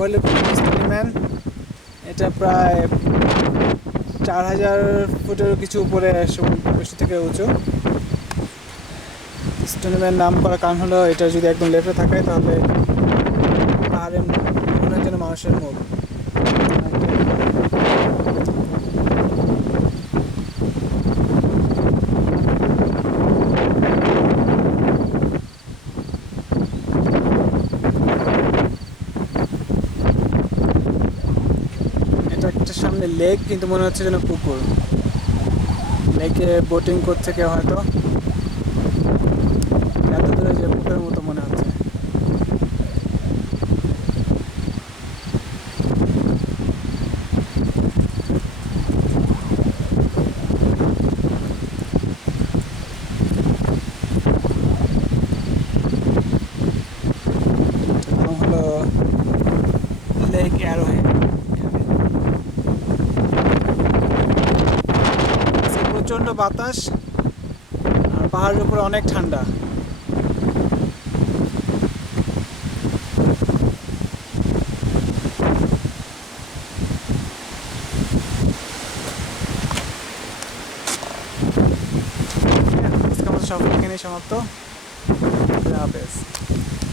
হলো স্টোনিম্যান। এটা প্রায় 4000 ফুটের কিছু উপরে, বেশি থেকে উঁচু। স্টোনিম্যান নাম করার কারণ হলো এটা যদি একদম লেফটে থাকে তাহলে পাহাড়ের মনে হয় যেন মানুষের মুখ। এটা একটা সামনে লেক, কিন্তু মনে হচ্ছে যেন পুকুর। লেকে বোটিং করছে কেউ হয়তো, এত দূরে যে পুকুরের মতো মনে হচ্ছে। নাম হলো লেক অ্যারোহেড। প্রচণ্ড বাতাস, আর পাহাড়ের উপরে অনেক ঠান্ডা। আজকে আমাদের সফর এখানেই সমাপ্ত। আল্লাহ হাফেজ।